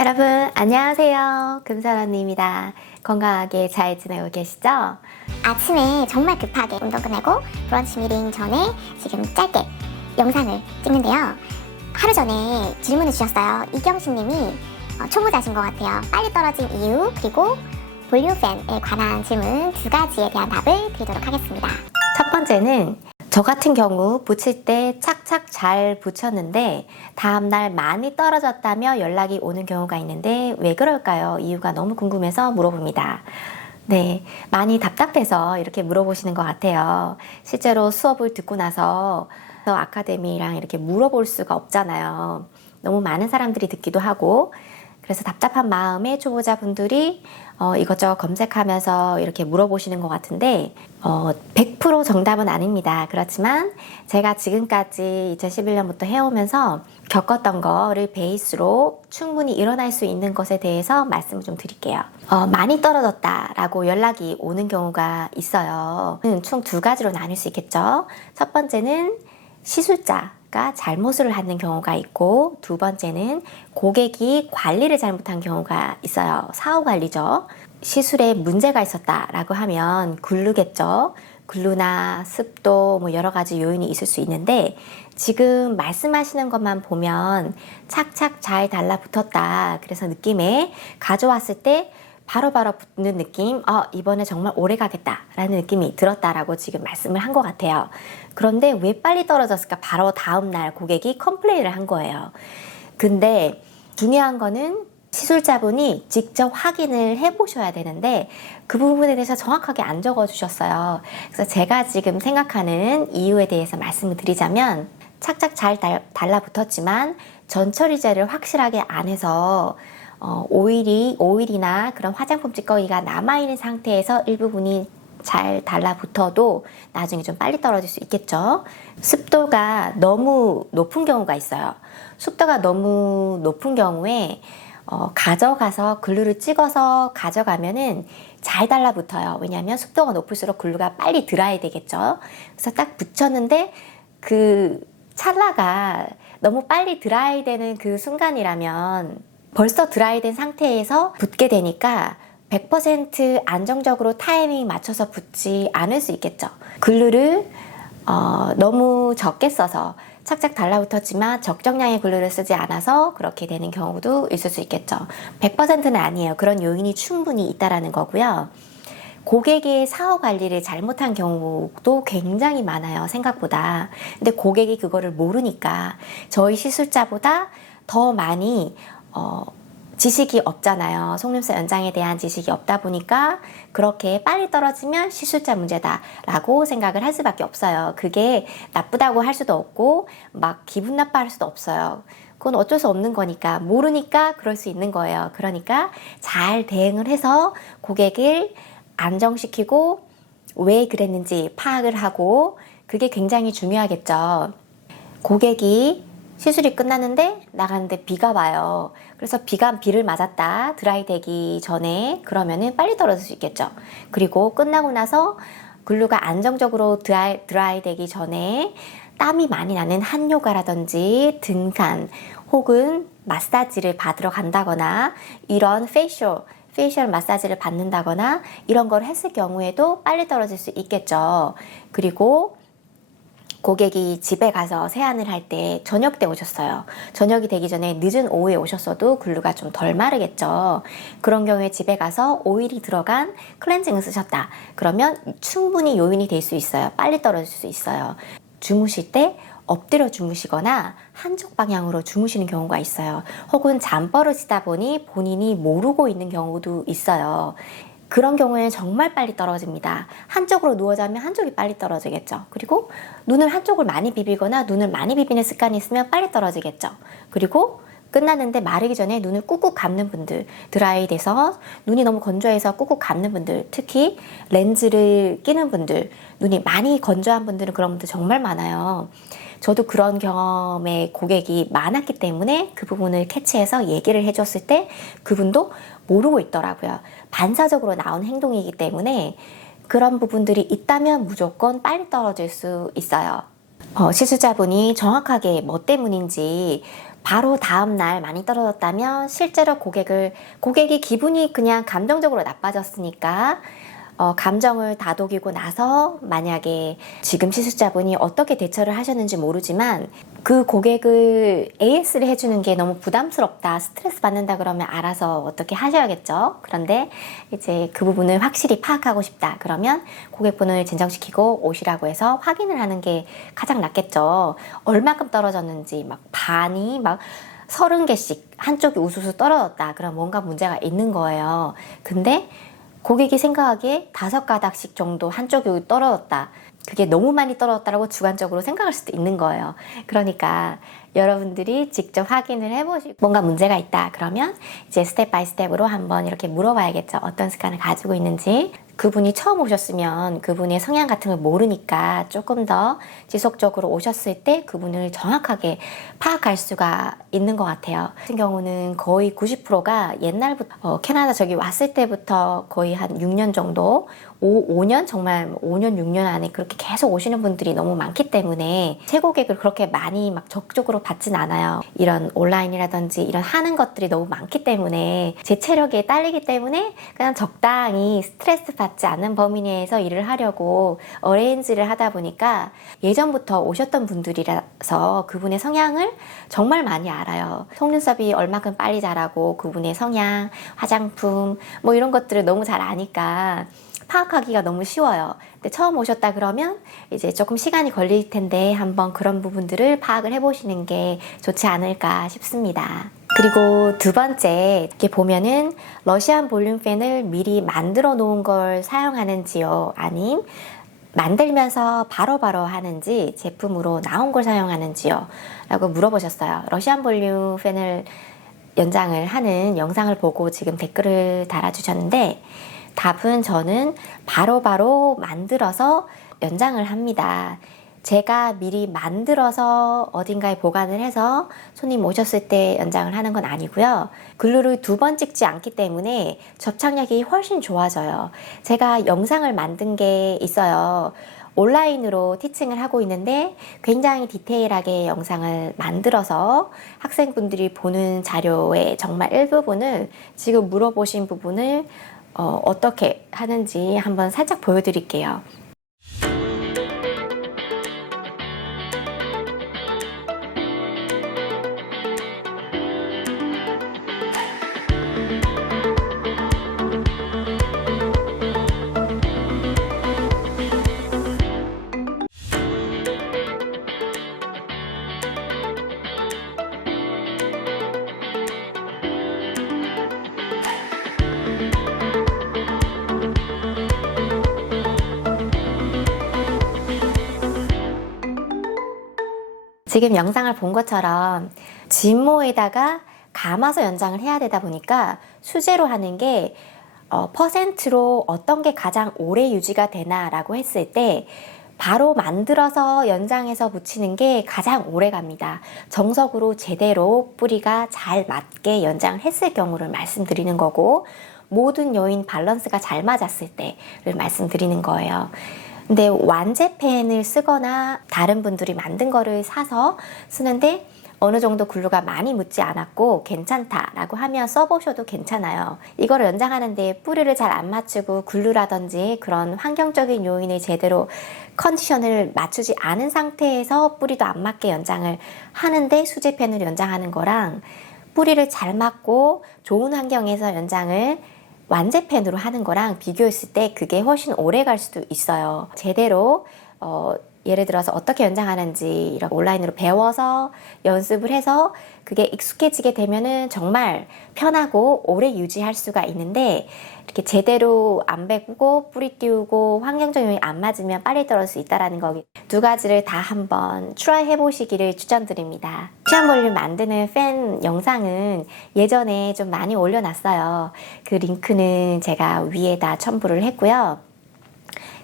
여러분 안녕하세요. 금설언니입니다. 건강하게 잘 지내고 계시죠? 아침에 정말 급하게 운동 끝내고 브런치 미팅 전에 지금 짧게 영상을 찍는데요. 하루 전에 질문을 주셨어요. 이경신 님이 초보자신 것 같아요. 빨리 떨어진 이유 그리고 볼륨 팬에 관한 질문 두 가지에 대한 답을 드리도록 하겠습니다. 첫 번째는 저 같은 경우 붙일 때 착착 잘 붙였는데 다음날 많이 떨어졌다며 연락이 오는 경우가 있는데 왜 그럴까요? 이유가 너무 궁금해서 물어봅니다. 네, 많이 답답해서 이렇게 물어보시는 것 같아요. 실제로 수업을 듣고 나서 아카데미랑 이렇게 물어볼 수가 없잖아요. 너무 많은 사람들이 듣기도 하고 그래서 답답한 마음에 초보자분들이 이것저것 검색하면서 이렇게 물어보시는 것 같은데 100% 정답은 아닙니다. 그렇지만 제가 지금까지 2011년부터 해오면서 겪었던 거를 베이스로 충분히 일어날 수 있는 것에 대해서 말씀을 좀 드릴게요. 많이 떨어졌다라고 연락이 오는 경우가 있어요. 총 두 가지로 나눌 수 있겠죠. 첫 번째는 시술자가 잘못을 하는 경우가 있고 두 번째는 고객이 관리를 잘못한 경우가 있어요. 사후 관리죠. 시술에 문제가 있었다라고 하면 글루겠죠. 글루나 습도 뭐 여러 가지 요인이 있을 수 있는데 지금 말씀하시는 것만 보면 착착 잘 달라붙었다. 그래서 느낌에 가져왔을 때 바로바로 붙는 느낌, 이번에 정말 오래 가겠다라는 느낌이 들었다라고 지금 말씀을 한 것 같아요. 그런데 왜 빨리 떨어졌을까? 바로 다음날 고객이 컴플레인을 한 거예요. 근데 중요한 거는 시술자분이 직접 확인을 해보셔야 되는데 그 부분에 대해서 정확하게 안 적어주셨어요. 그래서 제가 지금 생각하는 이유에 대해서 말씀을 드리자면 착착 잘 달라붙었지만 전처리제를 확실하게 안 해서 오일이나 그런 화장품 찌꺼기가 남아있는 상태에서 일부분이 잘 달라붙어도 나중에 좀 빨리 떨어질 수 있겠죠. 습도가 너무 높은 경우가 있어요. 습도가 너무 높은 경우에 가져가서 글루를 찍어서 가져가면은 잘 달라붙어요. 왜냐하면 습도가 높을수록 글루가 빨리 드라이 되겠죠. 그래서 딱 붙였는데 그 찰나가 너무 빨리 드라이 되는 그 순간이라면 벌써 드라이된 상태에서 붙게 되니까 100% 안정적으로 타이밍 맞춰서 붙지 않을 수 있겠죠. 글루를 너무 적게 써서 착착 달라붙었지만 적정량의 글루를 쓰지 않아서 그렇게 되는 경우도 있을 수 있겠죠. 100%는 아니에요. 그런 요인이 충분히 있다라는 거고요. 고객의 사후 관리를 잘못한 경우도 굉장히 많아요. 생각보다. 근데 고객이 그거를 모르니까 저희 시술자보다 더 많이 지식이 없잖아요. 속눈썹 연장에 대한 지식이 없다 보니까 그렇게 빨리 떨어지면 시술자 문제다라고 생각을 할 수밖에 없어요. 그게 나쁘다고 할 수도 없고 막 기분 나빠할 수도 없어요. 그건 어쩔 수 없는 거니까 모르니까 그럴 수 있는 거예요. 그러니까 잘 대응을 해서 고객을 안정시키고 왜 그랬는지 파악을 하고 그게 굉장히 중요하겠죠. 고객이 시술이 끝났는데 나갔는데 비가 와요. 그래서 비를 맞았다. 드라이 되기 전에 그러면은 빨리 떨어질 수 있겠죠. 그리고 끝나고 나서 글루가 안정적으로 드라이 되기 전에 땀이 많이 나는 한요가라든지 등산 혹은 마사지를 받으러 간다거나 이런 페이셜 마사지를 받는다거나 이런 걸 했을 경우에도 빨리 떨어질 수 있겠죠. 그리고 고객이 집에 가서 세안을 할 때 저녁 때 오셨어요. 저녁이 되기 전에 늦은 오후에 오셨어도 글루가 좀 덜 마르겠죠. 그런 경우에 집에 가서 오일이 들어간 클렌징을 쓰셨다. 그러면 충분히 요인이 될 수 있어요. 빨리 떨어질 수 있어요. 주무실 때 엎드려 주무시거나 한쪽 방향으로 주무시는 경우가 있어요. 혹은 잠버릇이다 보니 본인이 모르고 있는 경우도 있어요. 그런 경우에는 정말 빨리 떨어집니다. 한쪽으로 누워 자면 한쪽이 빨리 떨어지겠죠. 그리고 눈을 한쪽을 많이 비비거나 눈을 많이 비비는 습관이 있으면 빨리 떨어지겠죠. 그리고 끝났는데 마르기 전에 눈을 꾹꾹 감는 분들, 드라이 돼서 눈이 너무 건조해서 꾹꾹 감는 분들, 특히 렌즈를 끼는 분들, 눈이 많이 건조한 분들은 그런 분들 정말 많아요. 저도 그런 경험의 고객이 많았기 때문에 그 부분을 캐치해서 얘기를 해줬을 때 그분도 모르고 있더라고요. 반사적으로 나온 행동이기 때문에 그런 부분들이 있다면 무조건 빨리 떨어질 수 있어요. 시술자분이 정확하게 뭐 때문인지 바로 다음날 많이 떨어졌다면 실제로 고객이 기분이 그냥 감정적으로 나빠졌으니까 감정을 다독이고 나서 만약에 지금 시술자분이 어떻게 대처를 하셨는지 모르지만 그 고객을 AS를 해주는 게 너무 부담스럽다, 스트레스 받는다 그러면 알아서 어떻게 하셔야겠죠. 그런데 이제 그 부분을 확실히 파악하고 싶다 그러면 고객분을 진정시키고 오시라고 해서 확인을 하는 게 가장 낫겠죠. 얼마큼 떨어졌는지 막 반이 막 30개씩 한쪽이 우수수 떨어졌다 그럼 뭔가 문제가 있는 거예요. 근데 고객이 생각하기에 5가닥씩 정도 한쪽이 떨어졌다. 그게 너무 많이 떨어졌다고 주관적으로 생각할 수도 있는 거예요. 그러니까 여러분들이 직접 확인을 해보시고 뭔가 문제가 있다 그러면 이제 스텝 바이 스텝으로 한번 이렇게 물어봐야겠죠. 어떤 습관을 가지고 있는지. 그분이 처음 오셨으면 그분의 성향 같은 걸 모르니까 조금 더 지속적으로 오셨을 때 그분을 정확하게 파악할 수가 있는 것 같아요. 같은 경우는 거의 90%가 옛날부터 캐나다 저기 왔을 때부터 거의 한 6년 정도 5년 정말 5년 6년 안에 그렇게 계속 오시는 분들이 너무 많기 때문에 새 고객을 그렇게 많이 막 적극적으로 받진 않아요. 이런 온라인이라든지 이런 하는 것들이 너무 많기 때문에 제 체력에 딸리기 때문에 그냥 적당히 스트레스 받지 않는 범위 내에서 일을 하려고 어레인지를 하다 보니까 예전부터 오셨던 분들이라서 그분의 성향을 정말 많이 알아요. 속눈썹이 얼마큼 빨리 자라고 그분의 성향, 화장품 뭐 이런 것들을 너무 잘 아니까 파악하기가 너무 쉬워요. 근데 처음 오셨다 그러면 이제 조금 시간이 걸릴 텐데 한번 그런 부분들을 파악을 해보시는 게 좋지 않을까 싶습니다. 그리고 두 번째, 이렇게 보면은 러시안 볼륨 팬을 미리 만들어 놓은 걸 사용하는지요? 아님 만들면서 바로바로 하는지 제품으로 나온 걸 사용하는지요? 라고 물어보셨어요. 러시안 볼륨 팬을 연장을 하는 영상을 보고 지금 댓글을 달아주셨는데 답은 저는 바로바로 만들어서 연장을 합니다. 제가 미리 만들어서 어딘가에 보관을 해서 손님 오셨을 때 연장을 하는 건 아니고요. 글루를 2번 찍지 않기 때문에 접착력이 훨씬 좋아져요. 제가 영상을 만든 게 있어요. 온라인으로 티칭을 하고 있는데 굉장히 디테일하게 영상을 만들어서 학생분들이 보는 자료의 정말 일부분을 지금 물어보신 부분을 어떻게 하는지 한번 살짝 보여드릴게요. 지금 영상을 본 것처럼 진모에다가 감아서 연장을 해야 되다 보니까 수제로 하는 게 퍼센트로 어떤 게 가장 오래 유지가 되나 라고 했을 때 바로 만들어서 연장해서 붙이는 게 가장 오래 갑니다. 정석으로 제대로 뿌리가 잘 맞게 연장을 했을 경우를 말씀드리는 거고 모든 요인 밸런스가 잘 맞았을 때를 말씀드리는 거예요. 근데 완제펜을 쓰거나 다른 분들이 만든 거를 사서 쓰는데 어느 정도 글루가 많이 묻지 않았고 괜찮다라고 하면 써보셔도 괜찮아요. 이걸 연장하는데 뿌리를 잘 안 맞추고 글루라든지 그런 환경적인 요인을 제대로 컨디션을 맞추지 않은 상태에서 뿌리도 안 맞게 연장을 하는데 수제펜으로 연장하는 거랑 뿌리를 잘 맞고 좋은 환경에서 연장을 완제펜으로 하는 거랑 비교했을 때 그게 훨씬 오래 갈 수도 있어요. 제대로 예를 들어서 어떻게 연장하는지 이렇게 온라인으로 배워서 연습을 해서 그게 익숙해지게 되면은 정말 편하고 오래 유지할 수가 있는데 이렇게 제대로 안 배우고 뿌리 띄우고 환경적 요인이 안 맞으면 빨리 떨어질 수 있다는 거기. 두 가지를 다 한번 트라이 해보시기를 추천드립니다. 러시안 볼륨 만드는 팬 영상은 예전에 좀 많이 올려놨어요. 그 링크는 제가 위에다 첨부를 했고요.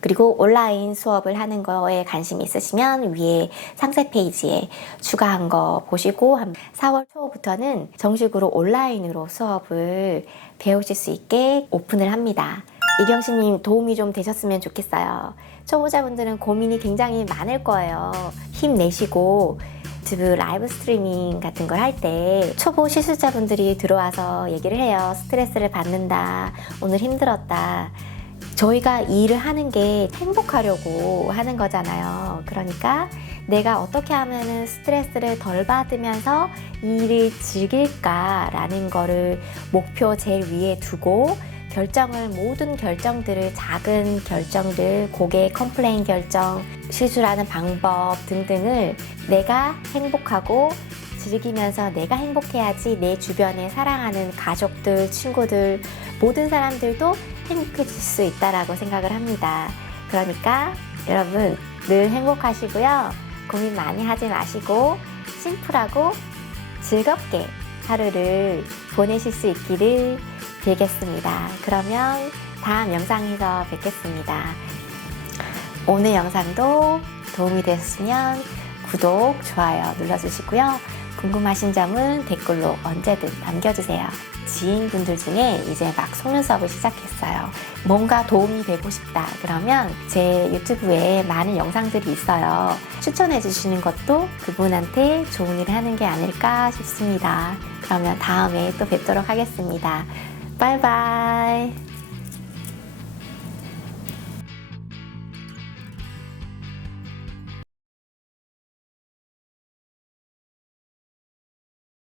그리고 온라인 수업을 하는 거에 관심이 있으시면 위에 상세 페이지에 추가한 거 보시고 4월 초부터는 정식으로 온라인으로 수업을 배우실 수 있게 오픈을 합니다. 이경신님 도움이 좀 되셨으면 좋겠어요. 초보자분들은 고민이 굉장히 많을 거예요. 힘내시고 유튜브 라이브 스트리밍 같은 걸 할 때 초보 시술자분들이 들어와서 얘기를 해요. 스트레스를 받는다. 오늘 힘들었다. 저희가 이 일을 하는 게 행복하려고 하는 거잖아요. 그러니까 내가 어떻게 하면 스트레스를 덜 받으면서 이 일을 즐길까라는 거를 목표 제일 위에 두고 모든 결정들을 작은 결정들, 고객 컴플레인 결정, 시술하는 방법 등등을 내가 행복하고 즐기면서 내가 행복해야지 내 주변에 사랑하는 가족들, 친구들, 모든 사람들도 행복해질 수 있다라고 생각을 합니다. 그러니까 여러분 늘 행복하시고요. 고민 많이 하지 마시고 심플하고 즐겁게 하루를 보내실 수 있기를 빌겠습니다. 그러면 다음 영상에서 뵙겠습니다. 오늘 영상도 도움이 되셨으면 구독, 좋아요 눌러주시고요. 궁금하신 점은 댓글로 언제든 남겨주세요. 지인분들 중에 이제 막 속눈썹을 시작했어요. 뭔가 도움이 되고 싶다 그러면 제 유튜브에 많은 영상들이 있어요. 추천해 주시는 것도 그분한테 좋은 일을 하는 게 아닐까 싶습니다. 그러면 다음에 또 뵙도록 하겠습니다. 바이바이.